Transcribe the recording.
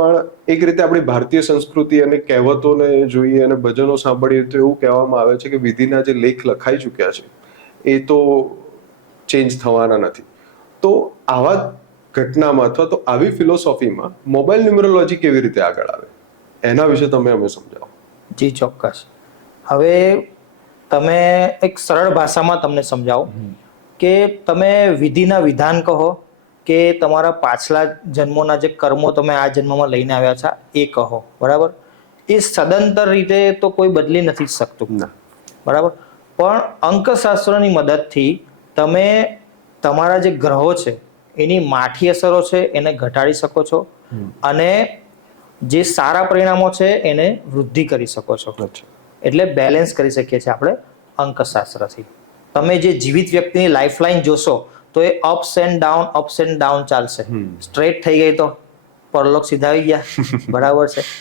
પણ એક રીતે આપણી ભારતીય સંસ્કૃતિ અને કહેવતોને જોઈએ અને ભજનો સાંભળીએ તો એવું કહેવામાં આવે છે કે વિધિના જે લેખ લખાઈ ચૂક્યા છે એ તો ચેન્જ થવાના નથી. તો આવા ઘટનામાં અથવા તો આવી ફિલોસોફીમાં મોબાઈલ ન્યુમરોલોજી કેવી રીતે આગળ આવે એના વિશે તમે અમે સમજાવો. જી ચોક્કસ. હવે તમે એક સરળ ભાષામાં તમને સમજાવો કે તમે વિધિના વિધાન કહો કે તમારા પાછલા જન્મોના જે કર્મો તમે આ જન્મમાં લઈને આવ્યા છો એ કહો, બરાબર. એ સદંતર રીતે તો કોઈ બદલી નથી શકતું, બરાબર. પણ અંકશાસ્ત્રની મદદથી તમે તમારા જે ગ્રહો છે એની માઠી અસરો છે એને ઘટાડી શકો છો અને જે સારા પરિણામો છે એને વૃદ્ધિ કરી શકો છો. એટલે બેલેન્સ કરી શકીએ છીએ આપણે અંકશાસ્ત્રથી. તમે જે જીવિત વ્યક્તિની લાઈફલાઈન જોશો તો એ અપ્સ એન્ડ ડાઉન ચાલશે. સ્ટ્રેટ થઈ ગઈ તો પરલોક સીધા આવી ગયા, બરાબર છે.